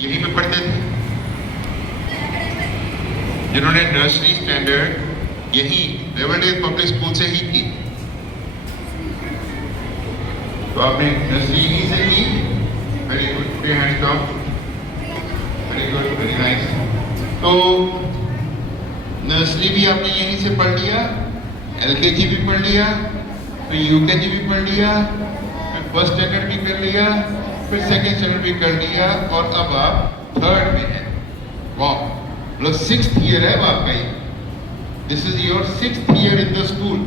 यहीं पे पढ़ते थे, जिन्होंने नर्सरी स्टैंडर्ड यहीं रेवलडेल पब्लिक स्कूल से ही की। तो आपने नर्सरी यहीं से की। Very good, put your hands down. Very good, very nice. तो नर्सरी भी आपने यहीं से पढ़ लिया, एलकेजी भी पढ़ लिया, फिर यूकेजी भी पढ़ लिया, फिर फर्स्ट स्टैंडर्ड भी कर लिया, फिर सेकेंड स्टैंडर्ड भी कर लिया, और अब आप थर्ड में हैं। वाह, मतलब 6th ईयर है आपका ये। This is your 6th year in the school,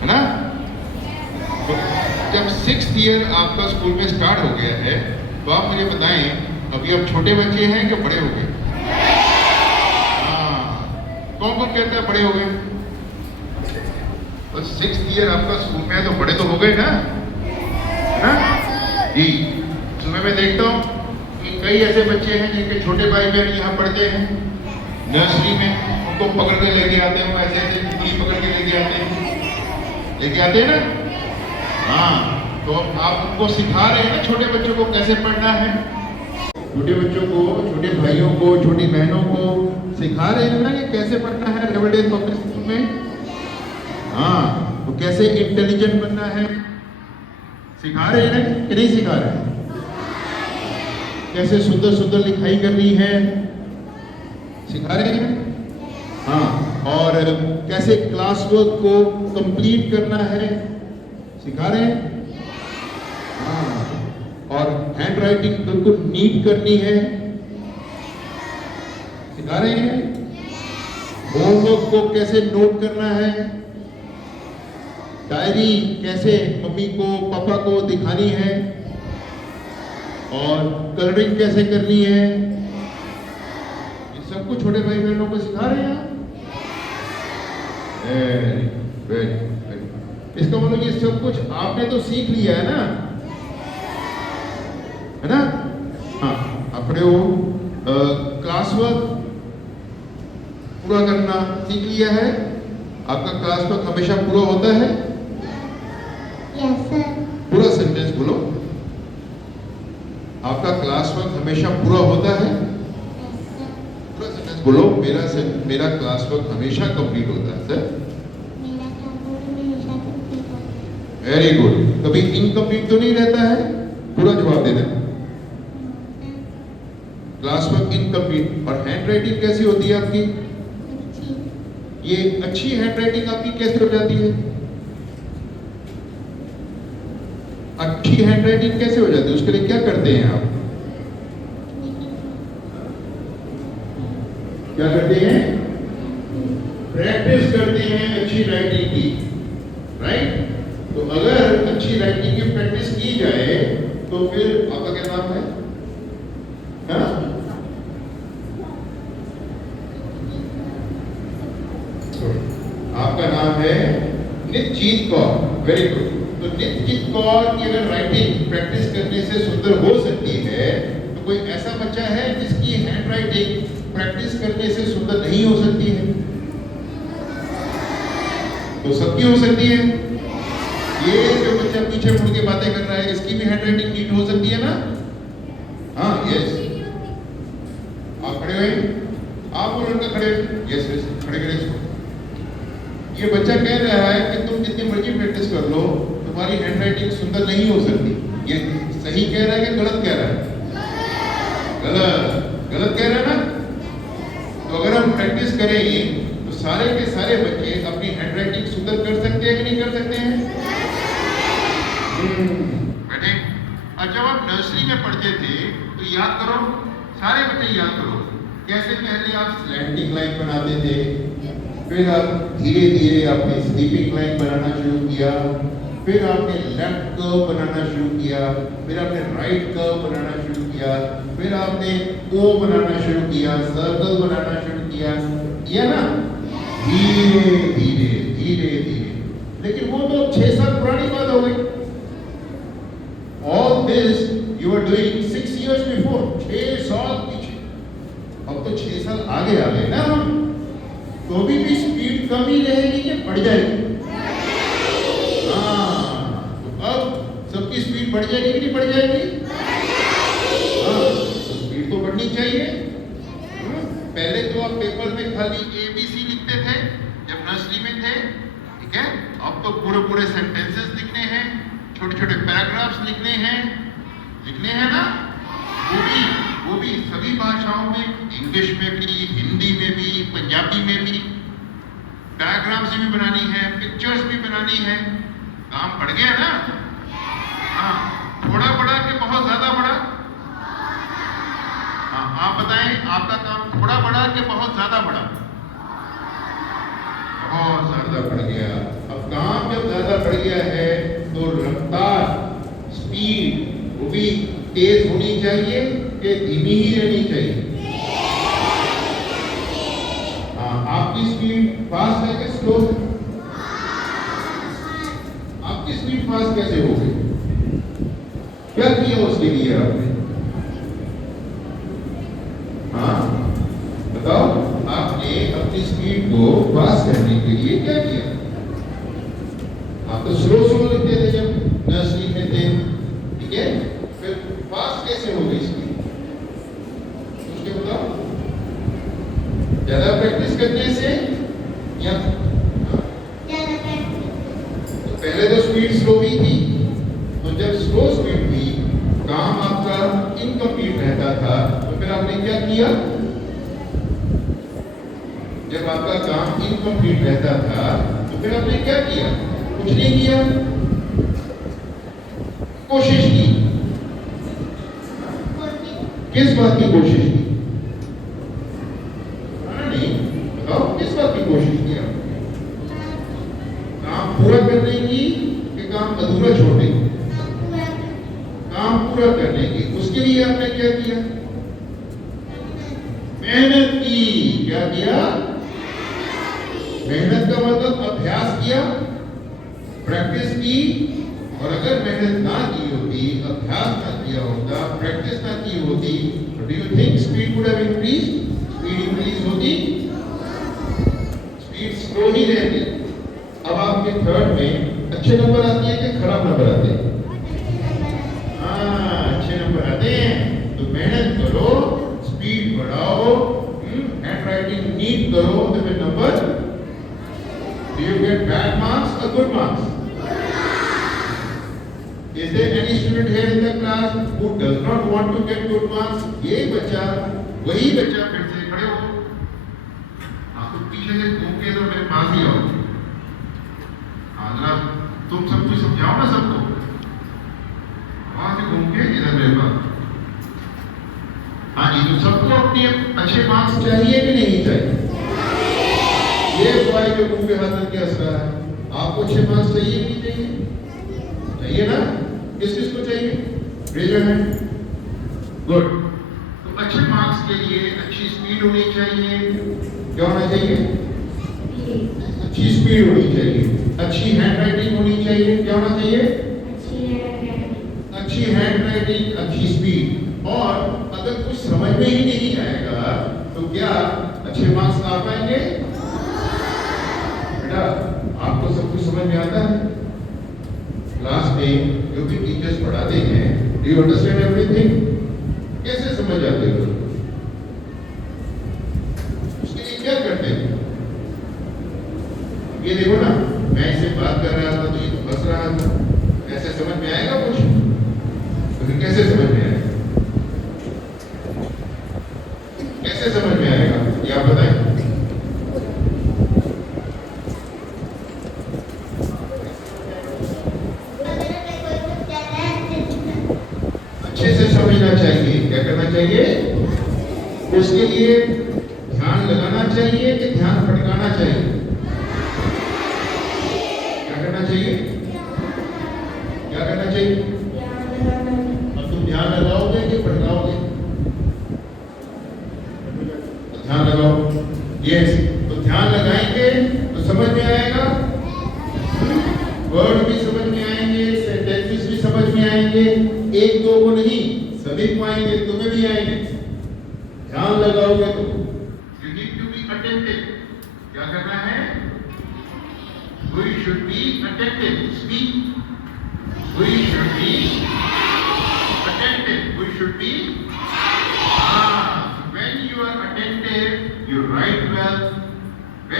है ना? तो जब 6th ईयर आपका स्कूल में स्टार्ट हो गया है, तो आप मुझे बताएं, अभी आप छोटे बच्चे हैं कि बड़े हो गए? हाँ, कौन कौन कहता है बड़े हो गए? तो 6th ईयर आपका स्कूल में है तो बड़े तो हो गए ना? जी, सुबह मैं देखता हूँ कि कई ऐसे बच्चे हैं जिनके छोटे भाई बहन यहाँ पढ़ते हैं नर्सरी में, उनको पकड़ के लेके आते हैं, ऐसे ऐसे उंगली पकड़ के लेके आते हैं ना? हाँ, तो आप उनको सिखा रहे हैं ना छोटे बच्चों को कैसे पढ़ना है। छोटे बच्चों को, छोटे भाइयों को, छोटी बहनों को सिखा रहे हैं ना कि कैसे पढ़ना है रेवलडेल पब्लिक स्कूल में। हाँ, तो कैसे इंटेलिजेंट बनना है सिखा रहे हैं कि नहीं सिखा रहे हैं? कैसे सुंदर सुंदर लिखाई करनी है सिखा रहे हैं? हाँ, और कैसे क्लास वर्क को कंप्लीट करना है सिखा रहे हैं? हाँ, और हैंड राइटिंग बिल्कुल नीट करनी है सिखा रहे हैं? होमवर्क को कैसे नोट करना है, डायरी कैसे मम्मी को पापा को दिखानी है, और कलरिंग कैसे करनी है, ये सब कुछ छोटे भाई बहनों को सिखा रहे हैं आप। इसका मतलब ये सब कुछ आपने तो सीख लिया है ना, है ना? हाँ, अपने वो क्लास वर्क पूरा करना सीख लिया है। आपका क्लास वर्क हमेशा पूरा होता है? Yes sir. पूरा सेंटेंस बोलो। आपका क्लास वर्क हमेशा पूरा होता है? पूरा सेंटेंस बोलो। मेरा क्लास वर्क हमेशा कंप्लीट होता है सर। मेरा क्लास वर्क हमेशा कंप्लीट होता है। Very good. कभी इनकम्प्लीट तो नहीं रहता है? पूरा जवाब देना। Class work incomplete. और हैंड राइटिंग कैसी होती है आपकी? ये अच्छी हैंड राइटिंग आपकी कैसे हो जाती है? अच्छी हैंड राइटिंग कैसे हो जाती है? उसके लिए क्या करते हैं आप? क्या करते हैं? प्रैक्टिस करते हैं अच्छी राइटिंग की, राइट? तो अगर अच्छी राइटिंग की प्रैक्टिस की जाए तो फिर आपका क्या नाम है? हाँ? आपका नाम है नितजीत कौर। Very good. तो नितजीत कौर की अगर राइटिंग प्रैक्टिस करने से सुंदर हो सकती है, तो कोई ऐसा बच्चा है जिसकी हैंड राइटिंग प्रैक्टिस करने से सुंदर नहीं हो सकती है? तो सबकी हो सकती है। ये जो बच्चा पीछे मुड़ के बातें कर रहा है, इसकी भी हैंड राइटिंग नीट हो सकती है ना? हाँ, यस। आप खड़े हुए, आप वो लड़का खड़े, यस यस, खड़े करें इसको। ये बच्चा कह रहा है कि तुम जितनी मर्जी प्रैक्टिस कर लो, तुम्हारी हैंड राइटिंग सुंदर नहीं हो सकती। ये सही कह रहा है कि गलत कह रहा है? गलत कह रहा है ना? तो अगर हम प्रैक्टिस करेंगे तो सारे के सारे बच्चे अपनी हैंड राइटिंग सुंदर कर सकते हैं कि नहीं कर सकते हैं? बेटे, जब आप नर्सरी में पढ़ते थे तो याद करो, सारे बच्चे याद करो, कैसे पहले आप स्लैंटिंग लाइन बनाते थे, फिर आप धीरे धीरे आपने स्लीपिंग लाइन बनाना शुरू किया, फिर आपने लेफ्ट कर्व बनाना शुरू किया, फिर आपने राइट कर्व बनाना शुरू किया, फिर आपने ओ बनाना शुरू किया, सर्कल बनाना शुरू किया, ये ना धीरे धीरे धीरे धीरे। लेकिन वो तो 6 साल पुरानी बात हो गई। All this you were doing 6 years before, 6 साल पीछे। अब तो 6 साल आगे आ गए ना हम, तो भी स्पीड कम ही रहेगी कि बढ़ जाएगी? हाँ, तो अब सबकी स्पीड बढ़ जाएगी कि नहीं बढ़ जाएगी? हाँ, होनी चाहिए। पहले तो आप पेपर में खाली ABC लिखते थे जब नर्सरी में थे, ठीक है। अब तो पूरे पूरे सेंटेंसेस लिखने हैं, छोटे छोटे पैराग्राफ्स लिखने हैं ना। वो भी सभी भाषाओं में, इंग्लिश में भी, हिंदी में भी, पंजाबी में भी। डायग्राम्स भी बनानी है, पिक्चर्स भी बनानी है। काम बढ़ गया ना। हाँ, थोड़ा बड़ा कि बहुत ज्यादा बड़ा? हाँ, आप बताएं, आपका काम थोड़ा बड़ा कि बहुत ज्यादा बड़ा? बहुत ज्यादा बढ़ गया। अब काम जब ज्यादा बढ़ गया है तो रफ्तार, स्पीड वो भी तेज होनी चाहिए कि धीमी ही रहनी चाहिए? हाँ, आपकी स्पीड फास्ट है कि स्लो? आपकी स्पीड फास्ट कैसे हो गई? क्या किया उसके लिए आपने? हाँ बताओ, आपने अपनी स्पीड को फास्ट करने के लिए क्या किया? आप तो स्लो लिखते थे जब नर्सरी में थे, ठीक है। फिर फास्ट कैसे हो गई स्पीड? उसके बताओ। ज्यादा प्रैक्टिस करने से या तो पहले तो स्पीड स्लो ही थी, तो जब स्लो स्पीड थी, काम आपका इनकम्प्लीट रहता था, तो फिर आपने क्या किया? जब आपका काम इनकम्प्लीट रहता था तो फिर आपने क्या किया? कुछ नहीं किया, कोशिश की। किस बात की कोशिश की? नहीं बताओ, किस बात की कोशिश की आपने? काम पूरा करने की कि काम अधूरा छोड़ने की? काम पूरा करने की। उसके लिए आपने क्या किया? मेहनत की। क्या किया? मेहनत का मतलब अभ्यास किया, प्रैक्टिस की। और अगर मेहनत ना की होती, अभ्यास ना किया होता, प्रैक्टिस ना की होती, तो do you think speed would have increased? Speed increase होती? स्पीड स्लो ही रहती। अब आपके थर्ड में अच्छे नंबर आते हैं कि खराब नंबर आते हैं? हाँ, अच्छे नंबर आते हैं। तो मेहनत करो, स्पीड बढ़ाओ, हैंड राइटिंग नीट करो, तो फिर number. Do you get bad marks or good marks? Is there any student here in the class who does not want to get good marks? ये बच्चा, वही बच्चा फिर से खड़े हो। हाँ, तो पीछे से घूम के तो मेरे पास ही आओ। हाँ जरा, तुम सब कुछ समझाओ ना सबको। वहां से घूम के इधर मेरे पास। हाँ जी, तो सबको अपने अच्छे मार्क्स चाहिए कि नहीं चाहिए? ये भाई जो मुंह पे हाथ रख के हंस रहा है, आपको अच्छे मार्क्स चाहिए कि नहीं चाहिए? चाहिए ना? किस किस को चाहिए? Raise your hand. गुड। तो अच्छे मार्क्स के लिए अच्छी स्पीड होनी चाहिए। क्या होना चाहिए? अच्छी स्पीड होनी चाहिए। अच्छी हैंड राइटिंग होनी चाहिए। क्या होना चाहिए? अच्छी हैंड राइटिंग, अच्छी स्पीड। और अगर कुछ समझ में ही नहीं आएगा तो क्या अच्छे मार्क्स आ पाएंगे? बेटा, आपको सब कुछ समझ में आता है? क्लास में जो भी टीचर्स पढ़ाते हैं, डू यू अंडरस्टैंड एवरीथिंग? कैसे समझ आते हो? उसके लिए क्या करते हैं? ये देखो ना, मैं इससे बात कर रहा था तो ये तो हंस रहा था। ऐसे समझ में आएगा कुछ? तो फिर कैसे समझ में आएगा? कैसे समझ में आएगा ये आप बताएं। अच्छे से समझना चाहिए। क्या करना चाहिए? उसके लिए ध्यान लगाना चाहिए कि ध्यान भटकाना चाहिए? क्या करना चाहिए? क्या करना चाहिए? अब तुम ध्यान लगाओगे कि भटकाओगे? तो ध्यान लगाओ। यस, तो ध्यान लगाएंगे तो समझ में आएगा, वर्ड भी समझ में आएंगे, सेंटेंसेस भी समझ में आएंगे। एक दो को नहीं, सभी को आएंगे, तुम्हें भी आएंगे। ध्यान लगाओगे तो। You need to be attentive. क्या करना है? We should be attentive. Speak. We should be attentive. We should be. हाँ,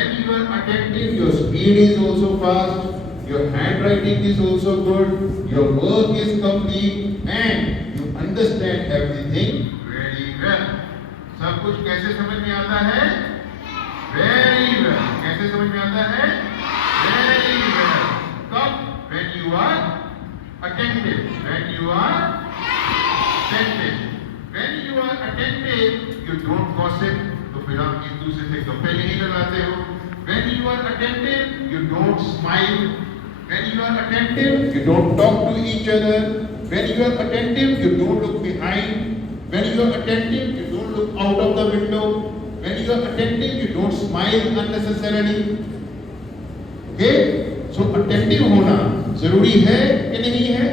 when you are attentive, your speed is also fast, your handwriting is also good, your work is complete, and you understand everything very well. सब कुछ कैसे समझ में आता है? Very well. कैसे समझ में आता है? Very well. कब? When you are attentive. When you are attentive. When you are attentive, you don't gossip. तो फिर आप एक दूसरे से गप्पे नहीं लगाते हो. When you are attentive, you don't smile. When you are attentive, you don't talk to each other. When you are attentive, you don't look behind. When you are attentive, you don't look out of the window. When you are attentive, you don't smile unnecessarily. Okay? So attentive होना जरूरी है कि नहीं है?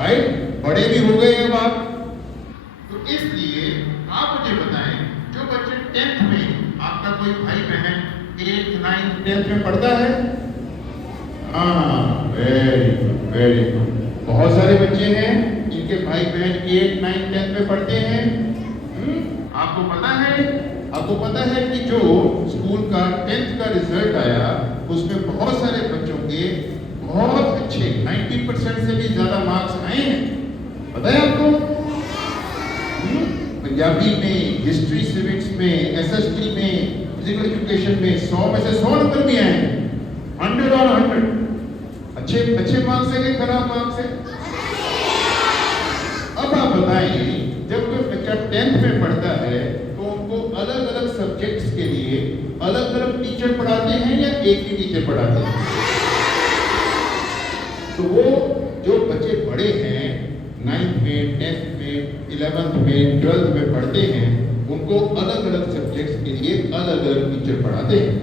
Right? बड़े भी हो गए अब आप. तो इसलिए आप मुझे बताएं, जो बच्चे 10th में, आपका कोई भाई बहन 8th, 9th, 10th में पढ़ता है? हाँ, वेरी गुड, वेरी गुड. बहुत सारे बच्चे हैं जिनके भाई बहन 8, 9, 10 में पढ़ते हैं. आपको पता है कि जो स्कूल का 10th का रिजल्ट आया, उसमें बहुत सारे बच्चों के बहुत अच्छे 90% से भी ज्यादा मार्क्स आए हैं. पता है आपको? पंजाबी में, हिस्ट्री सिविक्स में, एसएसटी में, फिजिकल एजुकेशन में 100 में से 100 नंबर भी आए हैं. 100 और 100. अच्छे मार्क्स है कि खराब मार्क्स है? अब आप बताएं, जब कोई बच्चा 10th में पढ़ता है तो उनको अलग अलग सब्जेक्ट्स के लिए अलग अलग टीचर पढ़ाते हैं या एक ही टीचर पढ़ाते हैं? तो वो जो बच्चे बड़े हैं 9th में, 10th में, 11th में, 12th में पढ़ते हैं, उनको अलग अलग सब्जेक्ट्स के लिए अलग अलग टीचर पढ़ाते हैं.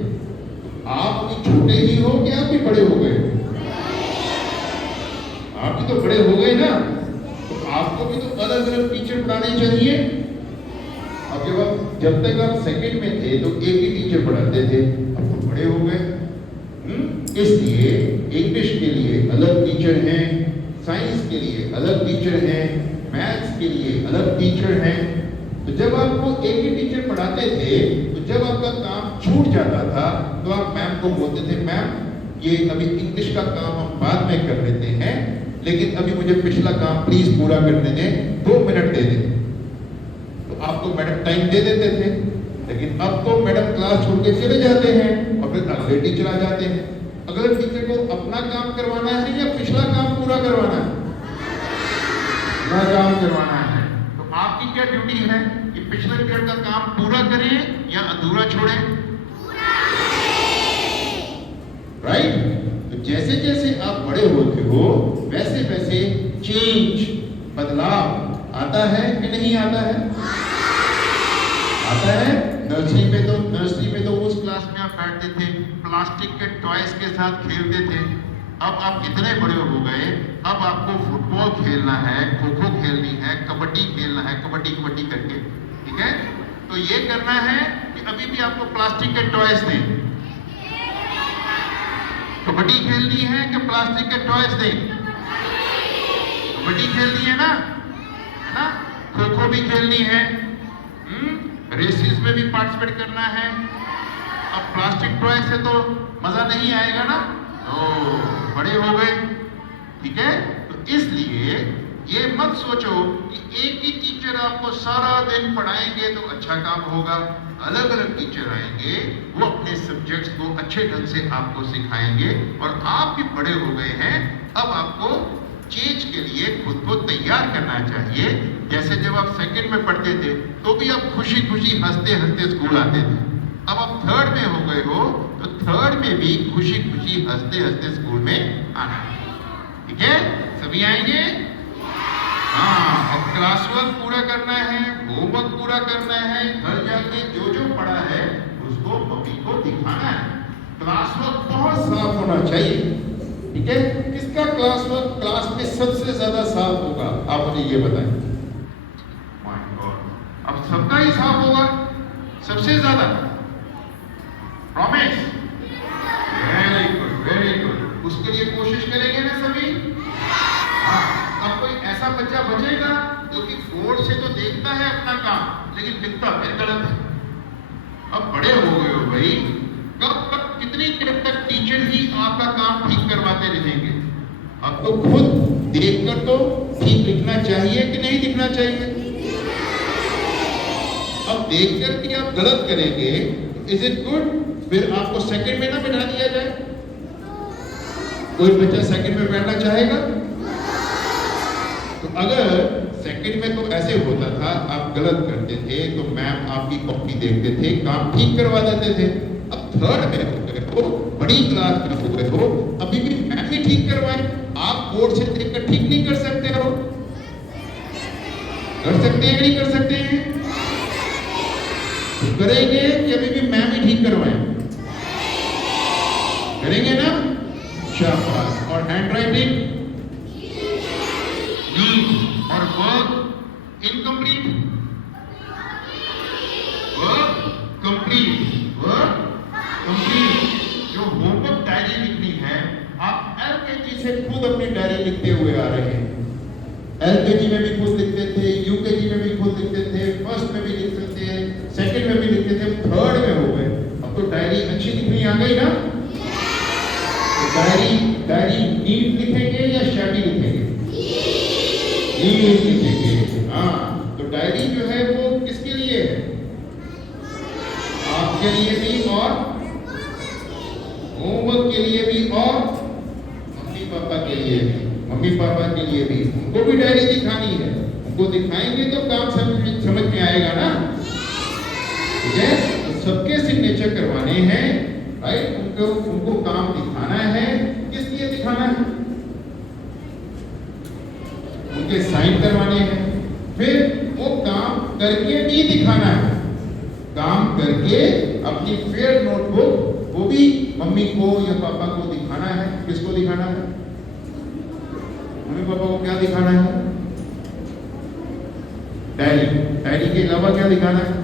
आप भी छोटे ही हो कि आप भी बड़े हो गए? आप भी तो बड़े हो गए ना, तो आपको भी तो अलग अलग टीचर पढ़ाने चाहिए. अब जब तक आप सेकंड में थे तो एक ही टीचर पढ़ाते थे, अब तो बड़े हो गए. इसलिए इंग्लिश के लिए अलग टीचर हैं, साइंस के लिए अलग टीचर हैं, मैथ्स के लिए अलग टीचर हैं. तो जब आपको एक ही टीचर पढ़ाते थे, तो जब आपका काम छूट जाता था तो आप मैम को बोलते थे, मैम ये अभी इंग्लिश का काम हम बाद में कर लेते हैं, लेकिन अभी मुझे पिछला काम प्लीज पूरा करने दें, 2 मिनट दे दें. तो आपको मैडम टाइम दे देते थे. लेकिन अब तो मैडम क्लास छोड़ के चले जाते हैं और फिर अगले टीचर आ जाते हैं. अगले टीचर को अपना काम करवाना है या पिछला काम पूरा करवाना है? अपना काम करवाना है. तो आपकी क्या ड्यूटी है कि पिछले पीरियड का काम पूरा करें या अधूरा छोड़ें? राइट? तो जैसे जैसे आप बड़े होते हो वैसे वैसे चेंज, बदलाव आता है कि नहीं आता है? आता है. नर्सरी में तो उस क्लास में आप बैठते थे, प्लास्टिक के टॉयज के साथ खेलते थे. अब आप इतने बड़े हो गए, अब आपको फुटबॉल खेलना है, खो खो खेलनी है, कबड्डी खेलना है, कबड्डी करके. ठीक है? तो ये करना है कि अभी भी आपको प्लास्टिक के टॉयज दें. कबड्डी खेलनी है कि प्लास्टिक के टॉयज दें? कबड्डी खेलनी है ना? खो खो भी खेलनी है. रेसेस में भी पार्टिसिपेट करना है. अब प्लास्टिक टॉय से तो मजा नहीं आएगा ना, तो बड़े हो गए. ठीक है? तो इसलिए ये मत सोचो कि एक ही टीचर आपको सारा दिन पढ़ाएंगे तो अच्छा काम होगा. अलग अलग टीचर आएंगे, वो अपने सब्जेक्ट्स को अच्छे ढंग से आपको सिखाएंगे और आप भी बड़े हो गए हैं. अब आपको चेंज के लिए खुद को तैयार करना चाहिए. जैसे जब आप सेकंड में पढ़ते थे तो भी आप खुशी खुशी हंसते हंसते स्कूल आते थे. अब आप थर्ड में हो गए हो तो थर्ड में भी खुशी खुशी हंसते हंसते स्कूल में आना. ठीक है? सभी आएंगे? हाँ. अब क्लास वर्क पूरा करना है, होमवर्क पूरा करना है, घर जाके जो जो पढ़ा है उसको मम्मी को दिखाना है. क्लास वर्क बहुत साफ होना चाहिए. ठीक है? किसका क्लास वर्क क्लास में सबसे ज्यादा साफ होगा? आप मुझे ये बताएं. माय गॉड, अब सबका ही साफ होगा सबसे ज्यादा? Promise? Very good, very good. उसके लिए कोशिश करेंगे ना सभी? हाँ. अब कोई ऐसा बच्चा बचेगा जो कि बोर्ड से तो देखता है अपना काम लेकिन लिखता फिर गलत है? अब बड़े हो गए हो भाई, कब तक कितनी देर तक टीचर ही आपका काम ठीक करवाते रहेंगे? आपको खुद देखकर तो ठीक लिखना चाहिए कि नहीं लिखना चाहिए? अब देखकर कि आप गलत करेंगे, इज इट गुड? फिर आपको सेकंड में ना बैठा दिया जाए? कोई बच्चा सेकंड में बैठना चाहेगा? तो अगर सेकंड में तो ऐसे होता था, आप गलत करते थे तो मैम आपकी कॉपी देखते थे, काम ठीक करवा देते थे। अब थर्ड में हो गए हो, बड़ी क्लास में हो गए हो, अभी भी मैम ही ठीक करवाए। आप बोर्ड से देखकर ठीक नहीं कर सकते हो? कर सकते हैं नहीं कर सकते हैं? तो करेंगे कि अभी भी मैम ही ठीक करवाए? करेंगे ना? शाबाश। और हैंड राइटिंग और work incomplete, work complete, work complete. जो होमवर्क डायरी लिखनी है, आप एलकेजी से खुद अपनी डायरी लिखते हुए आ रहे हैं। एलकेजी में भी खुद लिखते थे, यूकेजी में भी खुद लिखते थे, फर्स्ट में भी लिखते थे, सेकंड में भी लिखते थे, थर्ड में हो गए। अब तो डायरी अच्छी लिखनी आ गई ना? डायरी नीट लिखेंगे या शैबी लिखेंगे? नीट लिखेंगे। हाँ, तो डायरी जो है वो किसके लिए है? आपके लिए भी और होमवर्क के लिए भी और मम्मी पापा के लिए भी। मम्मी पापा के लिए भी उनको भी डायरी दिखानी है। उनको दिखाएंगे तो काम समझ में आएगा ना? ठीक है? तो सबके सिग्नेचर करवाने हैं, राइट? उनको काम दिखाना है। किस लिए दिखाना है? उनके साइन करवाने हैं। फिर वो काम करके भी दिखाना है। काम करके अपनी फेयर नोटबुक वो भी मम्मी को या पापा को दिखाना है। किसको दिखाना है? मम्मी पापा को क्या दिखाना है? डायरी के अलावा क्या दिखाना है?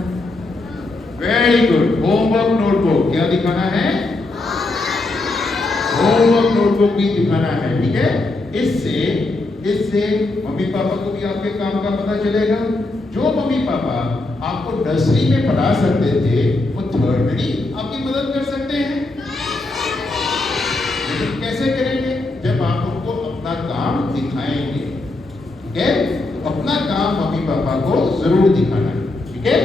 Very good, homework notebook. क्या दिखाना है? होमवर्क नोटबुक भी दिखाना है। ठीक है? इससे मम्मी पापा को भी आपके काम का पता चलेगा। जो मम्मी पापा आपको नर्सरी में पढ़ा सकते थे, वो थर्ड में भी आपकी मदद कर सकते हैं। लेकिन कैसे करेंगे? जब आप उनको अपना काम दिखाएंगे। ठीक है? तो अपना काम मम्मी पापा को जरूर दिखाना है। ठीक है?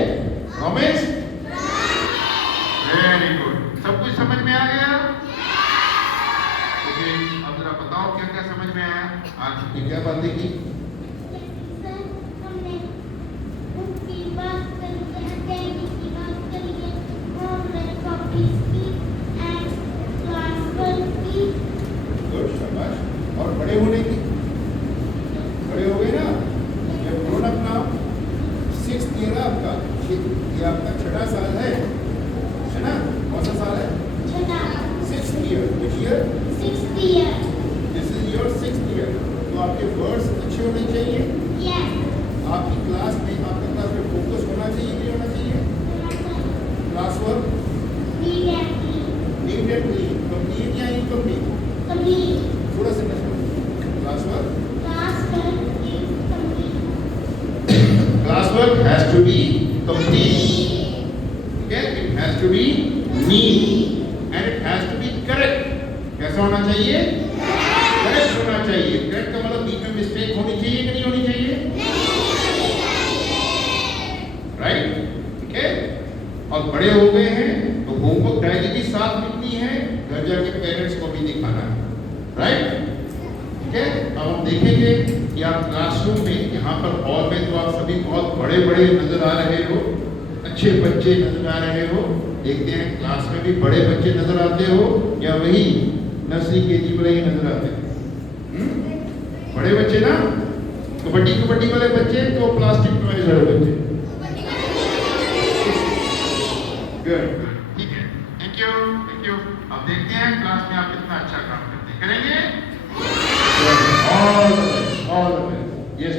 प्रॉमिस? Very good. सब कुछ समझ में आ गया? अब जरा बताओ क्या क्या समझ में आया? आज की क्या बातें की? सर, हमने बुक की बात करी है, डायरी की बात करी है, होमवर्क कॉपीज की एंड क्लास वर्क की। गुड, शाबाश। और बड़े होने की? बड़े हो गए ना? ये grown up now 6th year आपका, ये आपका 6ठा साल है ना? कौन सा साल है? 6th 6th year. which year? 6th year. This is your 6th year. तो आपके वर्ड्स अच्छे होने चाहिए। Yes. आपकी क्लास में फोकस होना चाहिए नहीं होना चाहिए? Class work Neat and clean. Neat and clean, complete या इनकम्प्लीट? Complete. थोड़ा सा class work Class work is complete. class work has to be complete. Okay? It has to be neat and it has to be correct. कैसा होना चाहिए? Correct होना चाहिए। Correct का मतलब बीच में मिस्टेक होनी चाहिए कि नहीं होनी चाहिए? राइट? ठीक है? और बड़े हो गए हैं तो होमवर्क डायरी भी साथ लिखनी है, घर जाके पेरेंट्स को भी दिखाना है। राइट? ठीक है? अब हम देखेंगे कि आप क्लासरूम में, यहाँ पर हॉल में तो आप सभी बहुत बड़े बड़े नजर आ रहे हो, अच्छे बच्चे नजर आ रहे हो। देखते हैं क्लास में भी बड़े बच्चे नजर आते हो या वही नर्सरी केजी वाले ही नजर आते हैं? बड़े बच्चे ना? कबड्डी वाले बच्चे तो प्लास्टिक टॉयज वाले बच्चे। गुड, ठीक है। Thank you. अब देखते हैं क्लास में आप कितना अच्छा काम करते हैं। करेंगे? All the best. यस।